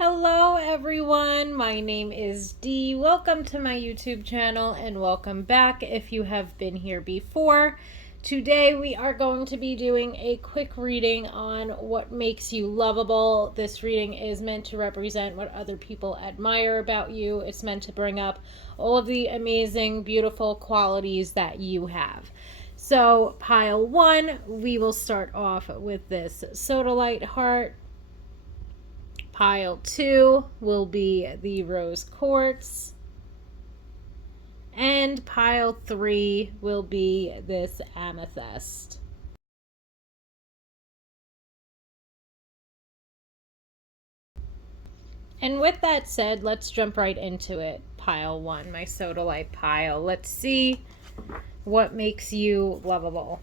Hello everyone, my name is Dee. Welcome to my YouTube channel and welcome back if you have been here before. Today we are going to be doing a quick reading on what makes you lovable. This reading is meant to represent what other people admire about you. It's meant to bring up all of the amazing, beautiful qualities that you have. So pile one, we will start off with this sodalite heart. Pile 2 will be the rose quartz. And pile 3 will be this amethyst. And with that said, let's jump right into it. Pile 1, my sodalite pile. Let's see what makes you lovable.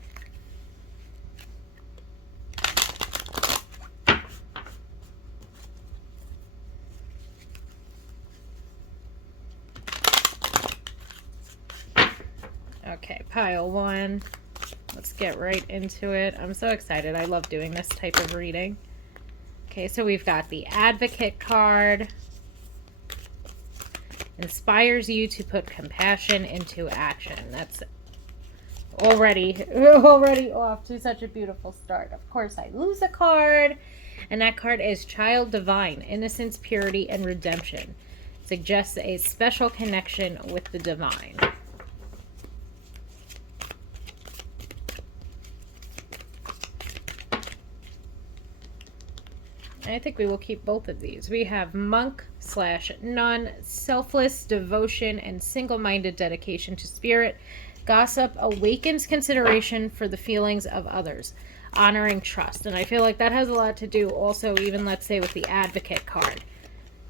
Okay, pile 1. Let's get right into it. I'm so excited. I love doing this type of reading. Okay, so we've got the Advocate card. Inspires you to put compassion into action. That's already off to such a beautiful start. Of course, I lose a card, and that card is Child Divine, Innocence, Purity, and Redemption. Suggests a special connection with the divine. I think we will keep both of these. We have Monk/Nun, selfless devotion and single-minded dedication to spirit. Gossip awakens consideration for the feelings of others. Honoring trust. And I feel like that has a lot to do also, even let's say with the Advocate card.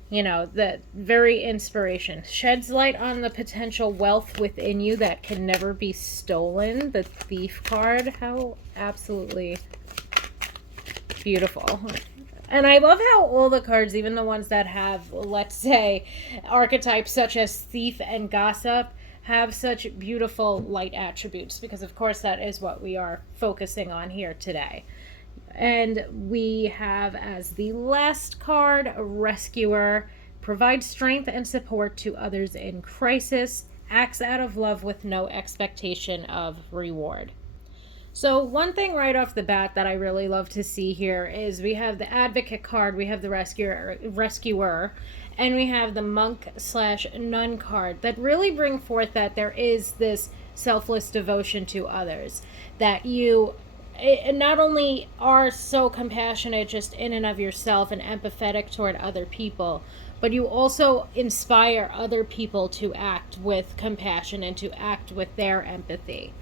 You know, the very inspiration. Sheds light on the potential wealth within you that can never be stolen. The Thief card. How absolutely beautiful. And I love how all the cards, even the ones that have, let's say, archetypes such as thief and gossip, have such beautiful light attributes, because of course that is what we are focusing on here today. And we have as the last card, Rescuer. Provides strength and support to others in crisis. Acts out of love with no expectation of reward. So one thing right off the bat that I really love to see here is we have the Advocate card, we have the Rescuer, and we have the Monk/Nun card that really bring forth that there is this selfless devotion to others. That you not only are so compassionate just in and of yourself and empathetic toward other people, but you also inspire other people to act with compassion and to act with their empathy.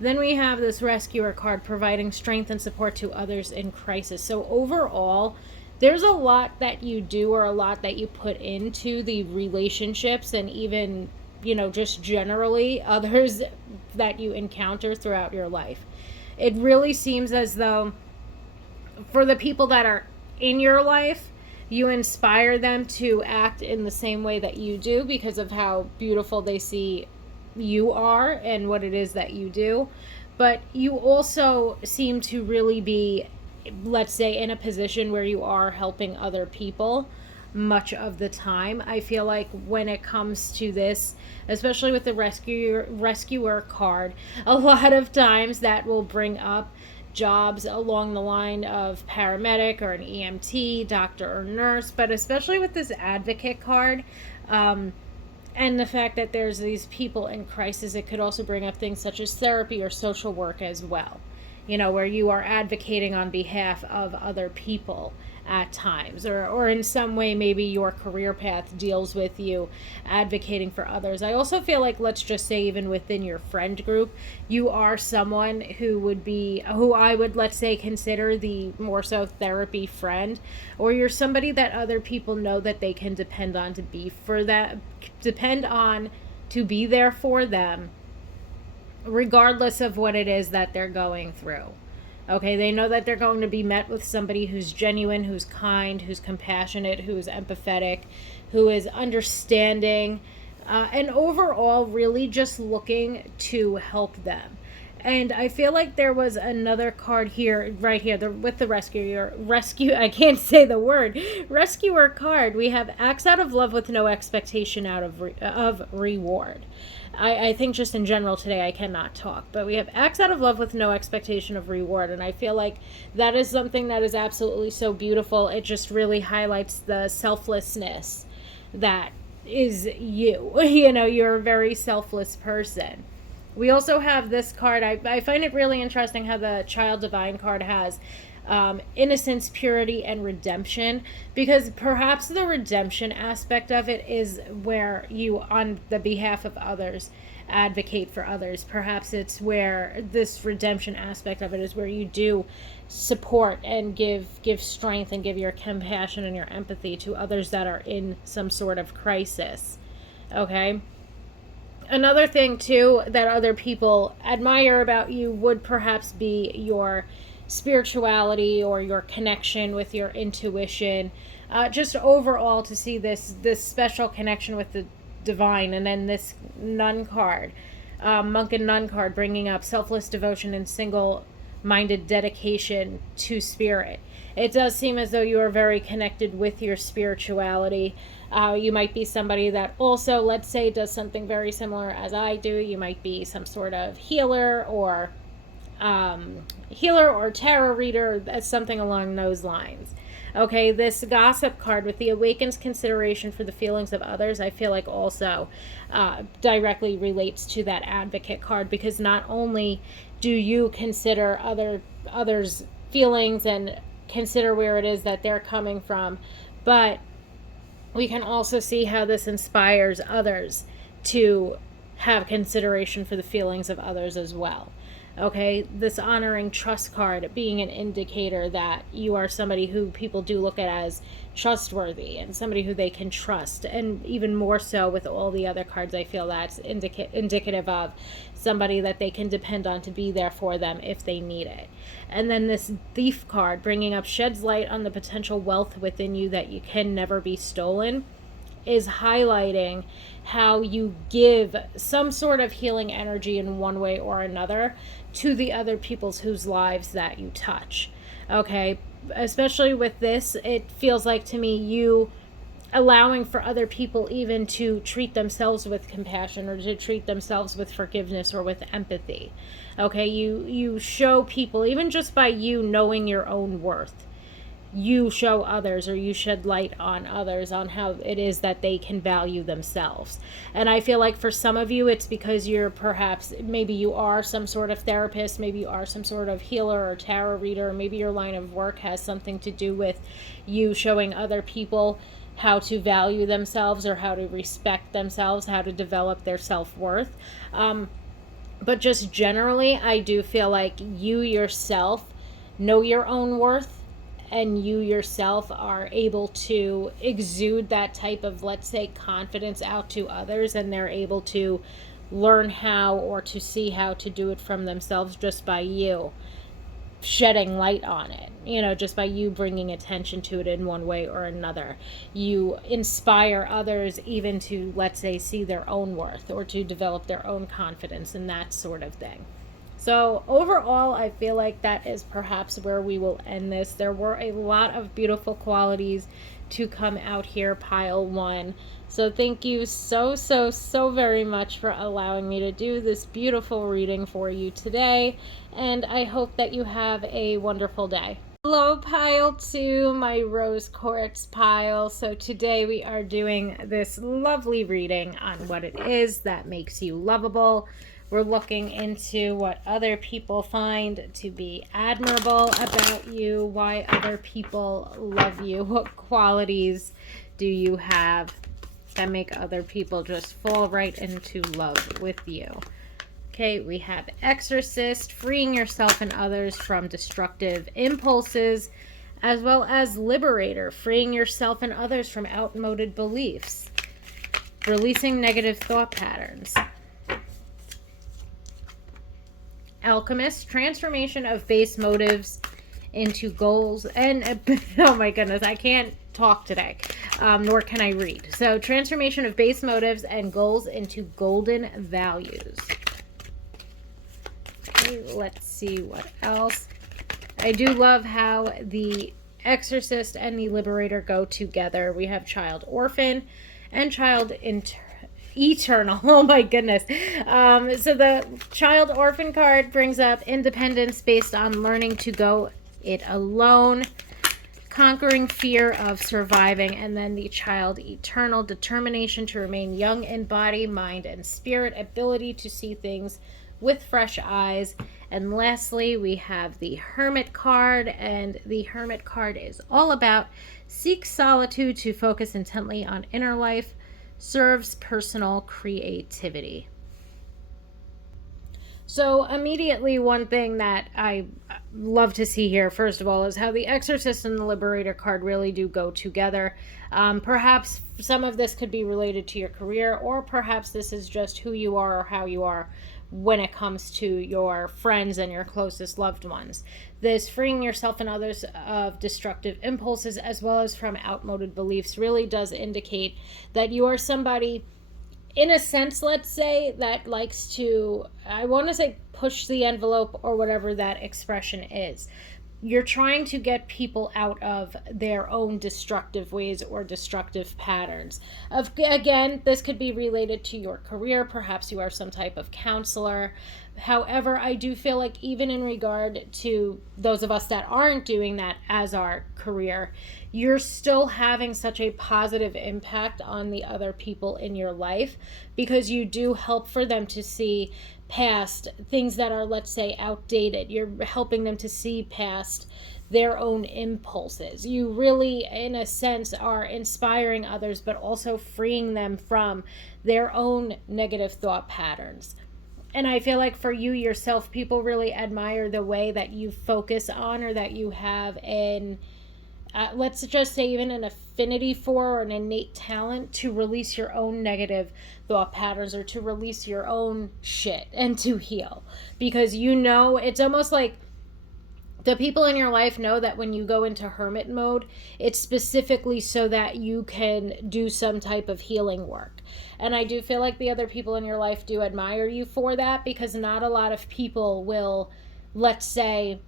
Then we have this Rescuer card, providing strength and support to others in crisis. So overall, there's a lot that you do, or a lot that you put into the relationships, and even, you know, just generally others that you encounter throughout your life. It really seems as though for the people that are in your life, you inspire them to act in the same way that you do because of how beautiful they see you are and what it is that you do. But you also seem to really be, let's say, in a position where you are helping other people much of the time. I feel like when it comes to this, especially with the rescuer card, a lot of times that will bring up jobs along the line of paramedic or an EMT, doctor or nurse. But especially with this Advocate card, and the fact that there's these people in crisis, it could also bring up things such as therapy or social work as well. You know, where you are advocating on behalf of other people at times, or in some way maybe your career path deals with you advocating for others. I also feel like, let's just say, even within your friend group, you are someone who I would, let's say, consider the more so therapy friend, or you're somebody that other people know that they can depend on to be there for them, regardless of what it is that they're going through. Okay, they know that they're going to be met with somebody who's genuine, who's kind, who's compassionate, who's empathetic, who is understanding, and overall really just looking to help them. And I feel like there was another card here, right here, with the I can't say the word, rescuer card. We have acts out of love with no expectation of reward. I think just in general today I cannot talk, but we have acts out of love with no expectation of reward. And I feel like that is something that is absolutely so beautiful. It just really highlights the selflessness that is you. You know, you're a very selfless person. We also have this card. I find it really interesting how the Child Divine card has innocence, purity, and redemption, because perhaps the redemption aspect of it is where you, on the behalf of others, advocate for others. Perhaps it's where this redemption aspect of it is where you do support and give strength and give your compassion and your empathy to others that are in some sort of crisis. Okay? Another thing too that other people admire about you would perhaps be your spirituality or your connection with your intuition. Just overall to see this special connection with the divine. And then this nun card, monk and nun card, bringing up selfless devotion and single-minded dedication to spirit. It does seem as though you are very connected with your spirituality. You might be somebody that also, let's say, does something very similar as I do. You might be some sort of healer or tarot reader, something along those lines. Okay, this gossip card with the awakens consideration for the feelings of others, I feel like also directly relates to that advocate card, because not only do you consider others' feelings and consider where it is that they're coming from, but we can also see how this inspires others to have consideration for the feelings of others as well. Okay, this honoring trust card being an indicator that you are somebody who people do look at as trustworthy and somebody who they can trust. And even more so with all the other cards, I feel that's indicative of somebody that they can depend on to be there for them if they need it. And then this thief card bringing up sheds light on the potential wealth within you that you can never be stolen, is highlighting how you give some sort of healing energy in one way or another to the other people's whose lives that you touch. Okay, especially with this, it feels like to me you allowing for other people even to treat themselves with compassion or to treat themselves with forgiveness or with empathy. Okay, you show people, even just by you knowing your own worth, you show others, or you shed light on others on how it is that they can value themselves. And I feel like for some of you, it's because you're perhaps, maybe you are some sort of therapist, maybe you are some sort of healer or tarot reader, or maybe your line of work has something to do with you showing other people how to value themselves or how to respect themselves, how to develop their self-worth. But just generally, I do feel like you yourself know your own worth, and you yourself are able to exude that type of, let's say, confidence out to others, and they're able to learn how or to see how to do it from themselves just by you shedding light on it, just by you bringing attention to it in one way or another. You inspire others even to, let's say, see their own worth or to develop their own confidence and that sort of thing. So overall, I feel like that is perhaps where we will end this. There were a lot of beautiful qualities to come out here, pile one. So thank you so very much for allowing me to do this beautiful reading for you today. And I hope that you have a wonderful day. Hello, pile two, my rose quartz pile. So today we are doing this lovely reading on what it is that makes you lovable. We're looking into what other people find to be admirable about you, why other people love you, what qualities do you have that make other people just fall right into love with you. Okay, we have Exorcist, freeing yourself and others from destructive impulses, as well as Liberator, freeing yourself and others from outmoded beliefs, releasing negative thought patterns. Alchemist, transformation of base motives into goals. And oh my goodness, I can't talk today, nor can I read. So transformation of base motives and goals into golden values. Okay, let's see what else. I do love how the Exorcist and the Liberator go together. We have child orphan and child eternal. Oh my goodness. So the child orphan card brings up independence based on learning to go it alone, conquering fear of surviving, and then the child eternal, determination to remain young in body, mind, and spirit, ability to see things with fresh eyes. And lastly, we have the Hermit card, and the Hermit card is all about seek solitude to focus intently on inner life, serves personal creativity. So immediately, one thing that I love to see here, first of all, is how the Exorcist and the Liberator card really do go together. Perhaps some of this could be related to your career, or perhaps this is just who you are or how you are when it comes to your friends and your closest loved ones. This freeing yourself and others of destructive impulses as well as from outmoded beliefs really does indicate that you are somebody, in a sense, let's say, that likes to, I want to say, push the envelope or whatever that expression is. You're trying to get people out of their own destructive ways or destructive patterns. Again, this could be related to your career. Perhaps you are some type of counselor. However, I do feel like even in regard to those of us that aren't doing that as our career, you're still having such a positive impact on the other people in your life because you do help for them to see past things that are, let's say, outdated. You're helping them to see past their own impulses. You really, in a sense, are inspiring others, but also freeing them from their own negative thought patterns. And I feel like for you yourself, people really admire the way that you focus on, or that you have an let's just say even an affinity for, or an innate talent to release your own negative thought patterns, or to release your own shit and to heal. Because it's almost like the people in your life know that when you go into hermit mode, it's specifically so that you can do some type of healing work. And I do feel like the other people in your life do admire you for that, because not a lot of people will, let's say,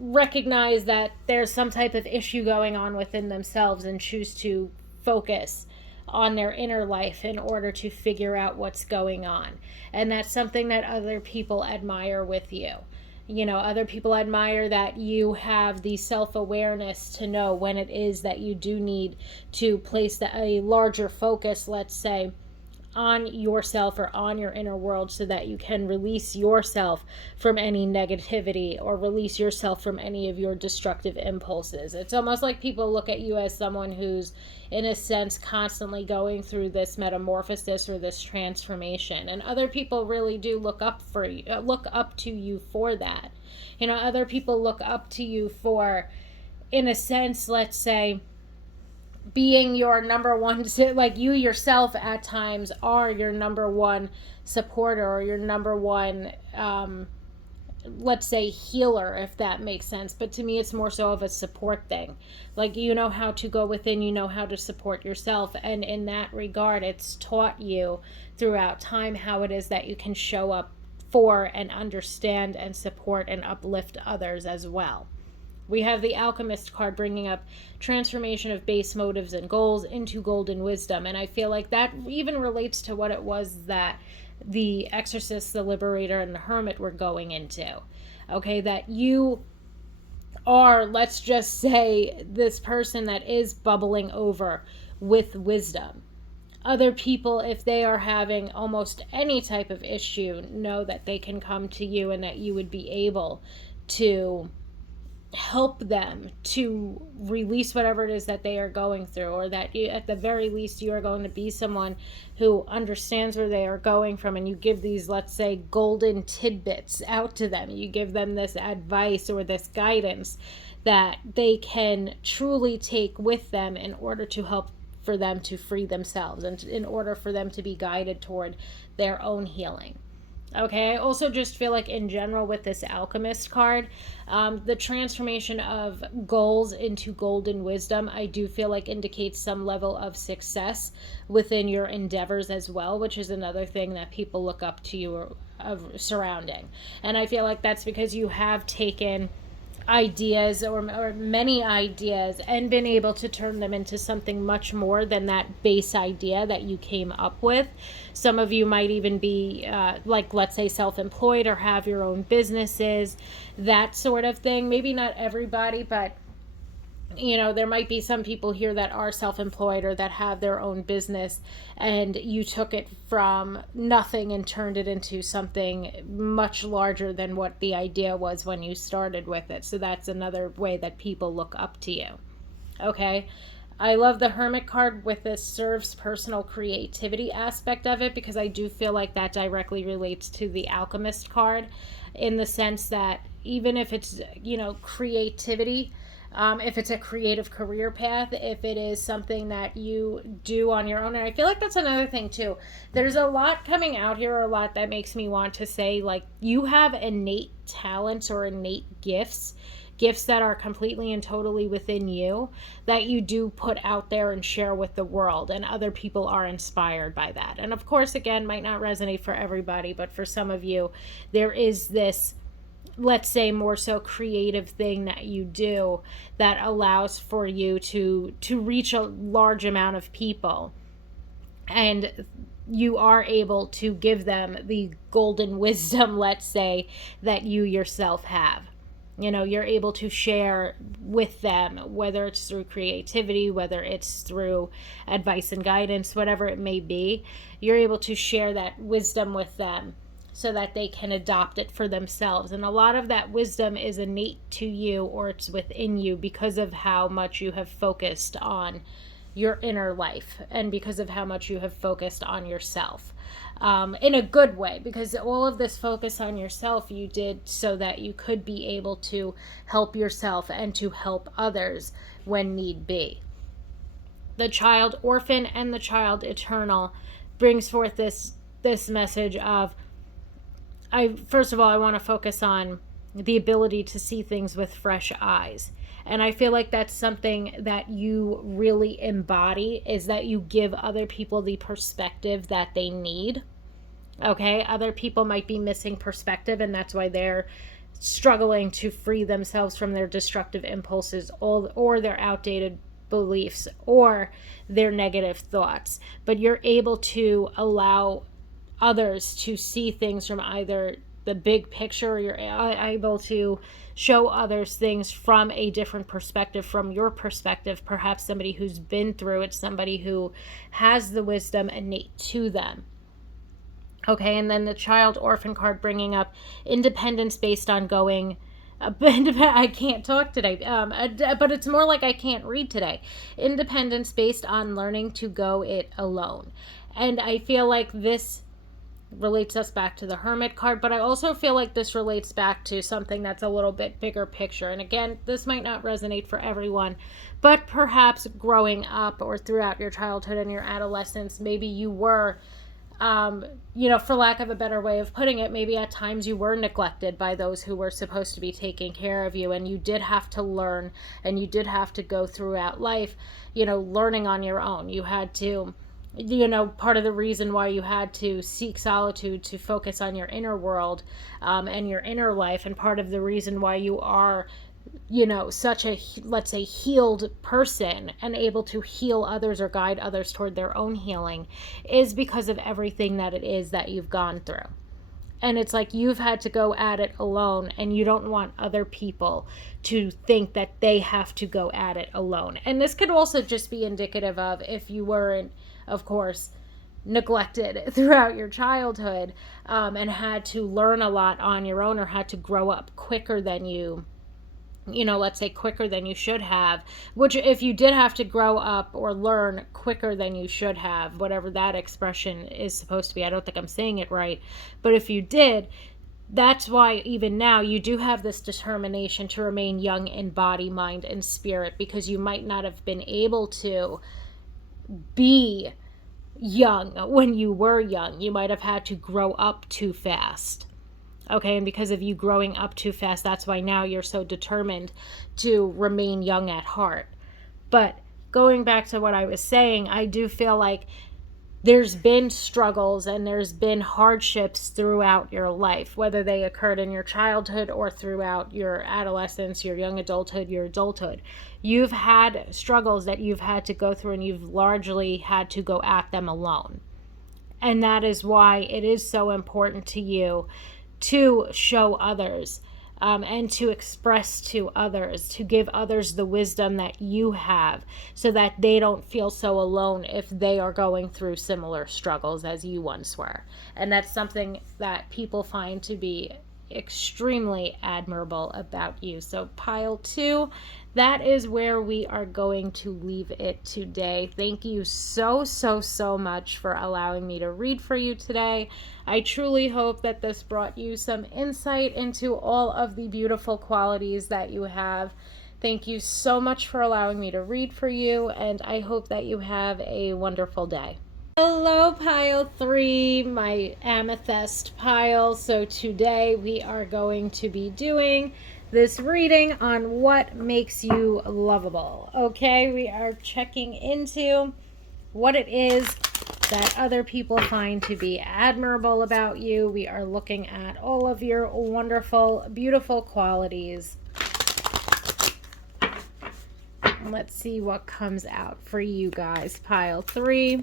recognize that there's some type of issue going on within themselves and choose to focus on their inner life in order to figure out what's going on. And that's something that other people admire with you. Other people admire that you have the self-awareness to know when it is that you do need to place a larger focus, let's say, on yourself or on your inner world, so that you can release yourself from any negativity or release yourself from any of your destructive impulses. It's almost like people look at you as someone who's, in a sense, constantly going through this metamorphosis or this transformation. And other people really do look up to you for that. Other people look up to you for, in a sense, let's say, being your number one, like you yourself at times are your number one supporter, or your number one, let's say, healer, if that makes sense. But to me, it's more so of a support thing. Like, you know how to go within, you know how to support yourself. And in that regard, it's taught you throughout time how it is that you can show up for and understand and support and uplift others as well. We have the Alchemist card bringing up transformation of base motives and goals into golden wisdom. And I feel like that even relates to what it was that the Exorcist, the Liberator, and the Hermit were going into. Okay, that you are, let's just say, this person that is bubbling over with wisdom. Other people, if they are having almost any type of issue, know that they can come to you and that you would be able to help them to release whatever it is that they are going through, or that you, at the very least, you are going to be someone who understands where they are going from, and you give these, let's say, golden tidbits out to them. You give them this advice or this guidance that they can truly take with them in order to help for them to free themselves, and in order for them to be guided toward their own healing. Okay, I also just feel like in general with this Alchemist card, the transformation of goals into golden wisdom, I do feel like indicates some level of success within your endeavors as well, which is another thing that people look up to you of surrounding. And I feel like that's because you have taken ideas or many ideas and been able to turn them into something much more than that base idea that you came up with. Some of you might even be like, let's say, self-employed or have your own businesses, that sort of thing. Maybe not everybody, but there might be some people here that are self-employed or that have their own business, and you took it from nothing and turned it into something much larger than what the idea was when you started with it. So that's another way that people look up to you. Okay. I love the Hermit card with this serves personal creativity aspect of it, because I do feel like that directly relates to the Alchemist card, in the sense that even if it's, creativity, if it's a creative career path, if it is something that you do on your own. And I feel like that's another thing too. There's a lot coming out here, a lot that makes me want to say, like, you have innate talents or innate gifts that are completely and totally within you, that you do put out there and share with the world, and other people are inspired by that. And of course, again, might not resonate for everybody, but for some of you, there is this, let's say, more so creative thing that you do that allows for you to reach a large amount of people, and you are able to give them the golden wisdom, let's say, that you yourself have. You're able to share with them, whether it's through creativity, whether it's through advice and guidance, whatever it may be. You're able to share that wisdom with them so that they can adopt it for themselves. And a lot of that wisdom is innate to you, or it's within you, because of how much you have focused on your inner life, and because of how much you have focused on yourself, in a good way, because all of this focus on yourself you did so that you could be able to help yourself and to help others when need be. The child orphan and the child eternal brings forth this message of, first of all, I want to focus on the ability to see things with fresh eyes. And I feel like that's something that you really embody, is that you give other people the perspective that they need. Okay? Other people might be missing perspective, and that's why they're struggling to free themselves from their destructive impulses, or their outdated beliefs, or their negative thoughts. But you're able to allow others to see things from either the big picture, or you're able to show others things from a different perspective, from your perspective, perhaps somebody who's been through it, somebody who has the wisdom innate to them. Okay, and then the child orphan card bringing up independence based on going, I can't talk today, but it's more like I can't read today. Independence based on learning to go it alone. And I feel like this relates us back to the Hermit card, but I also feel like this relates back to something that's a little bit bigger picture. And again, this might not resonate for everyone, but perhaps growing up or throughout your childhood and your adolescence, maybe you were, for lack of a better way of putting it, maybe at times you were neglected by those who were supposed to be taking care of you, and you did have to learn, and you did have to go throughout life, learning on your own. You had to, part of the reason why you had to seek solitude to focus on your inner world, and your inner life, and part of the reason why you are, such a, let's say, healed person and able to heal others or guide others toward their own healing, is because of everything that it is that you've gone through. And it's like you've had to go at it alone, and you don't want other people to think that they have to go at it alone. And this could also just be indicative of if you weren't, of course, neglected throughout your childhood, and had to learn a lot on your own, or had to grow up quicker than you, let's say quicker than you should have, which if you did have to grow up or learn quicker than you should have, whatever that expression is supposed to be, I don't think I'm saying it right, but if you did, that's why even now you do have this determination to remain young in body, mind, and spirit, because you might not have been able to be young when you were young. You might have had to grow up too fast. Okay, and because of you growing up too fast, that's why now you're so determined to remain young at heart. But going back to what I was saying, I do feel like there's been struggles and there's been hardships throughout your life, whether they occurred in your childhood or throughout your adolescence, your young adulthood, your adulthood. You've had struggles that you've had to go through, and you've largely had to go at them alone. And that is why it is so important to you to show others, and to express to others, to give others the wisdom that you have, so that they don't feel so alone if they are going through similar struggles as you once were. And that's something that people find to be extremely admirable about you. So pile 2, that is where we are going to leave it today. Thank you so much for allowing me to read for you today. I truly hope that this brought you some insight into all of the beautiful qualities that you have. Thank you so much for allowing me to read for you, and I hope that you have a wonderful day. Hello, pile 3, my amethyst pile. So today we are going to be doing this reading on what makes you lovable. Okay, we are checking into what it is that other people find to be admirable about you. We are looking at all of your wonderful, beautiful qualities. Let's see what comes out for you guys. Pile 3.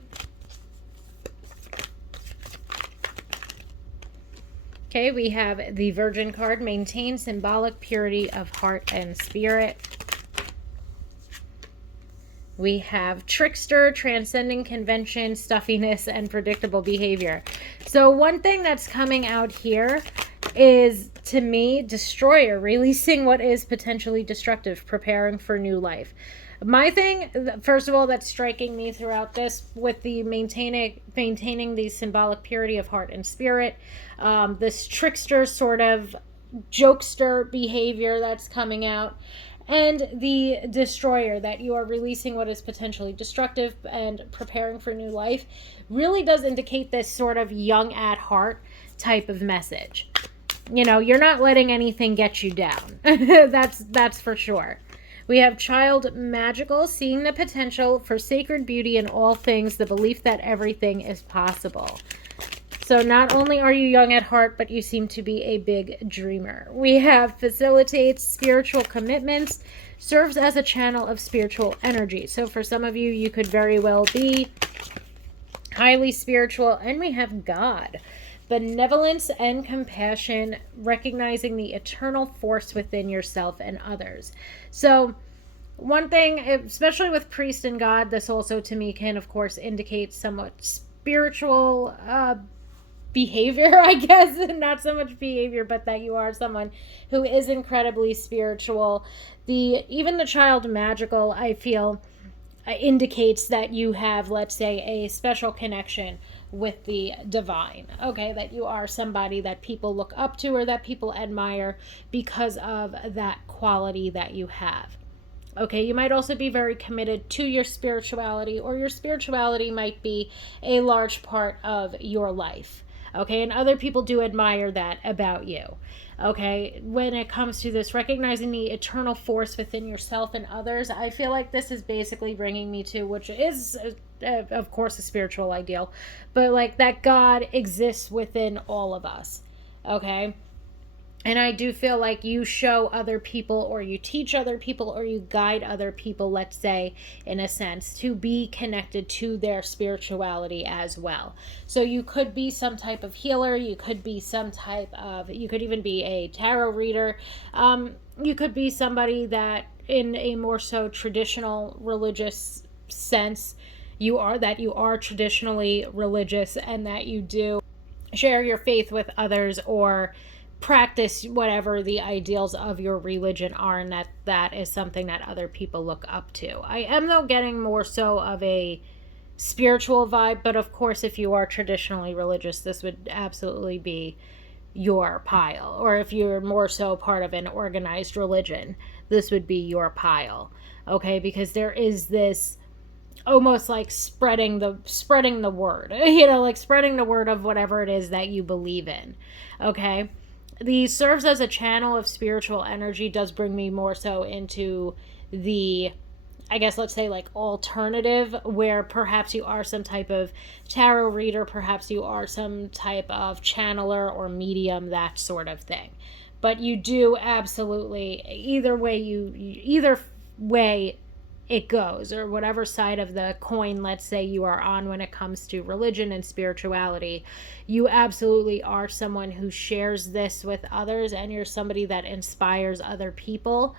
Okay, we have the Virgin card. Maintain symbolic purity of heart and spirit. We have Trickster, transcending convention, stuffiness, and predictable behavior. So one thing that's coming out here is, to me, Destroyer, releasing what is potentially destructive, preparing for new life. My thing, first of all, that's striking me throughout this, with the maintaining the symbolic purity of heart and spirit, this trickster sort of jokester behavior that's coming out, and the Destroyer, that you are releasing what is potentially destructive and preparing for new life, really does indicate this sort of young at heart type of message. You know, you're not letting anything get you down. That's for sure. We have Child Magical, seeing the potential for sacred beauty in all things, the belief that everything is possible. So not only are you young at heart, but you seem to be a big dreamer. We have Facilitates spiritual commitments, serves as a channel of spiritual energy. So for some of you, you could very well be highly spiritual. And we have God. Benevolence and compassion, recognizing the eternal force within yourself and others. So one thing, especially with priest and God, this also to me can, of course, indicate somewhat spiritual behavior, I guess. Not so much behavior, but that you are someone who is incredibly spiritual. Even the Child Magical, I feel, indicates that you have, let's say, a special connection with the divine. Okay, that you are somebody that people look up to or that people admire because of that quality that you have. Okay, you might also be very committed to your spirituality, or your spirituality might be a large part of your life. Okay, and other people do admire that about you. Okay, when it comes to this, recognizing the eternal force within yourself and others, I feel like this is basically bringing me to, which is, of course, a spiritual ideal, but like that God exists within all of us. Okay. And I do feel like you show other people, or you teach other people, or you guide other people, let's say, in a sense, to be connected to their spirituality as well. So you could be some type of healer. You could be you could even be a tarot reader. You could be somebody that, in a more so traditional religious sense, you are traditionally religious, and that you do share your faith with others, or practice whatever the ideals of your religion are, and that is something that other people look up to. I am, though, getting more so of a spiritual vibe, but of course, if you are traditionally religious, this would absolutely be your pile. Or if you're more so part of an organized religion, this would be your pile. Okay, because there is this almost like spreading the word, like spreading the word of whatever it is that you believe in. Okay. The serves as a channel of spiritual energy does bring me more so into the I guess, let's say, like, alternative, where perhaps you are some type of tarot reader, perhaps you are some type of channeler or medium, that sort of thing. But you do absolutely, either way it goes, or whatever side of the coin, let's say, you are on when it comes to religion and spirituality, you absolutely are someone who shares this with others, and you're somebody that inspires other people.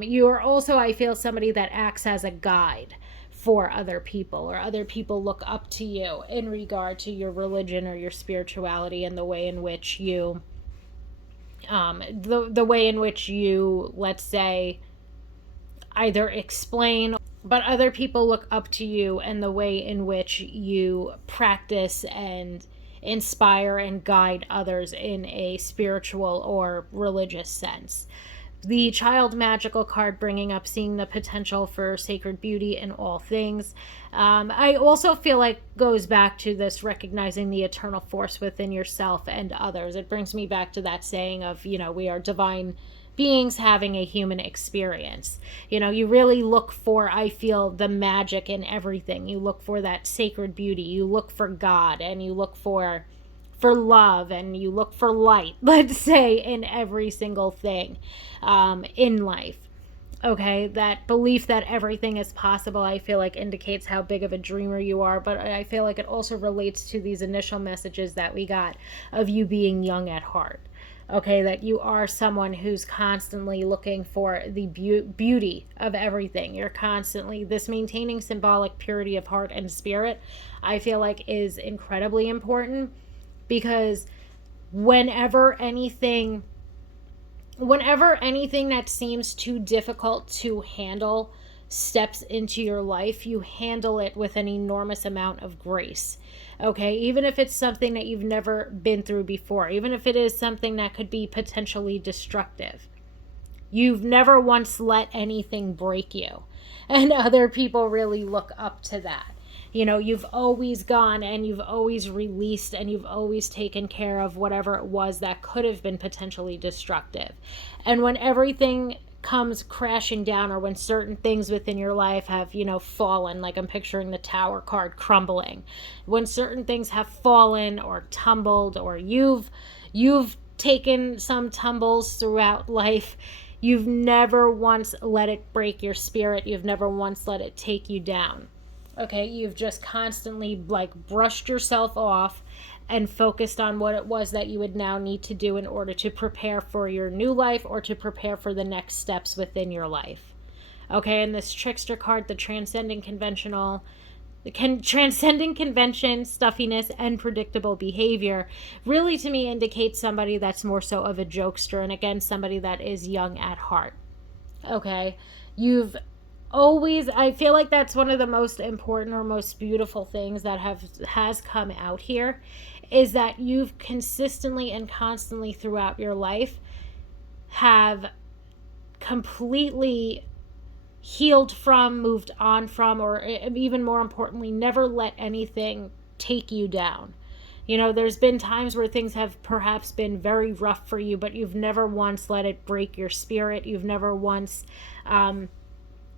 You are also, I feel, somebody that acts as a guide for other people, or other people look up to you in regard to your religion or your spirituality, and the way in which you the way in which you, let's say, either explain, but other people look up to you and the way in which you practice and inspire and guide others in a spiritual or religious sense. The child magical card, bringing up seeing the potential for sacred beauty in all things. I also feel like goes back to this recognizing the eternal force within yourself and others. It brings me back to that saying of, we are divine beings having a human experience. You really look for, I feel, the magic in everything. You look for that sacred beauty. You look for God, and you look for love, and you look for light, let's say, in every single thing in life. Okay, that belief that everything is possible, I feel like, indicates how big of a dreamer you are, but I feel like it also relates to these initial messages that we got of you being young at heart. Okay, that you are someone who's constantly looking for the beauty of everything. You're constantly, this maintaining symbolic purity of heart and spirit, I feel like, is incredibly important, because whenever anything that seems too difficult to handle steps into your life, you handle it with an enormous amount of grace. Okay, even if it's something that you've never been through before, even if it is something that could be potentially destructive, you've never once let anything break you. And other people really look up to that. You've always gone, and you've always released, and you've always taken care of whatever it was that could have been potentially destructive. And when everything comes crashing down, or when certain things within your life have, fallen, like I'm picturing the Tower card crumbling, when certain things have fallen or tumbled, or you've taken some tumbles throughout life, you've never once let it break your spirit. You've never once let it take you down. Okay, you've just constantly brushed yourself off and focused on what it was that you would now need to do in order to prepare for your new life, or to prepare for the next steps within your life. Okay, and this trickster card, the transcending convention, stuffiness, and predictable behavior, really to me indicates somebody that's more so of a jokester, and again, somebody that is young at heart. Okay, I feel like that's one of the most important or most beautiful things that has come out here, is that you've consistently and constantly throughout your life have completely healed from, moved on from, or even more importantly, never let anything take you down. There's been times where things have perhaps been very rough for you, but you've never once let it break your spirit. You've never once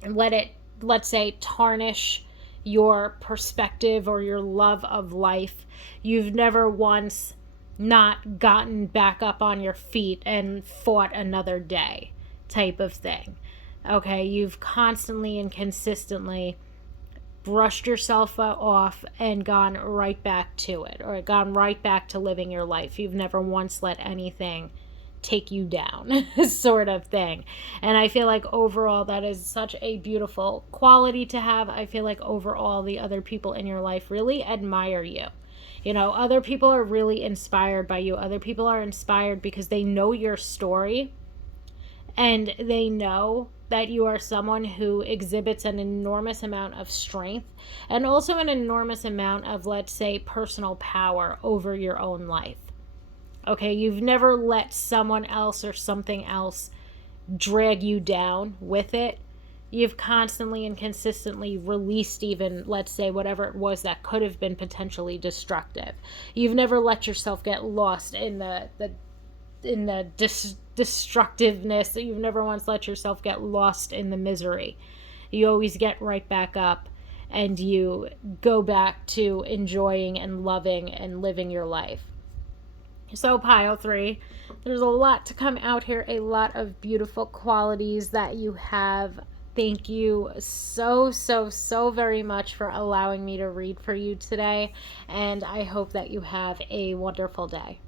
let it, let's say, tarnish your perspective or your love of life. You've never once not gotten back up on your feet and fought another day, type of thing. Okay, you've constantly and consistently brushed yourself off and gone right back to it, or gone right back to living your life. You've never once let anything take you down, sort of thing. And I feel like overall that is such a beautiful quality to have. I feel like overall the other people in your life really admire you. Other people are really inspired by you. Other people are inspired because they know your story, and they know that you are someone who exhibits an enormous amount of strength, and also an enormous amount of, let's say, personal power over your own life. Okay, you've never let someone else or something else drag you down with it. You've constantly and consistently released, even, let's say, whatever it was that could have been potentially destructive. You've never let yourself get lost in the destructiveness. You've never once let yourself get lost in the misery. you always get right back up and you go back to enjoying and loving and living your life. So, pile three, there's a lot to come out here, a lot of beautiful qualities that you have. Thank you so, so, so very much for allowing me to read for you today. And I hope that you have a wonderful day.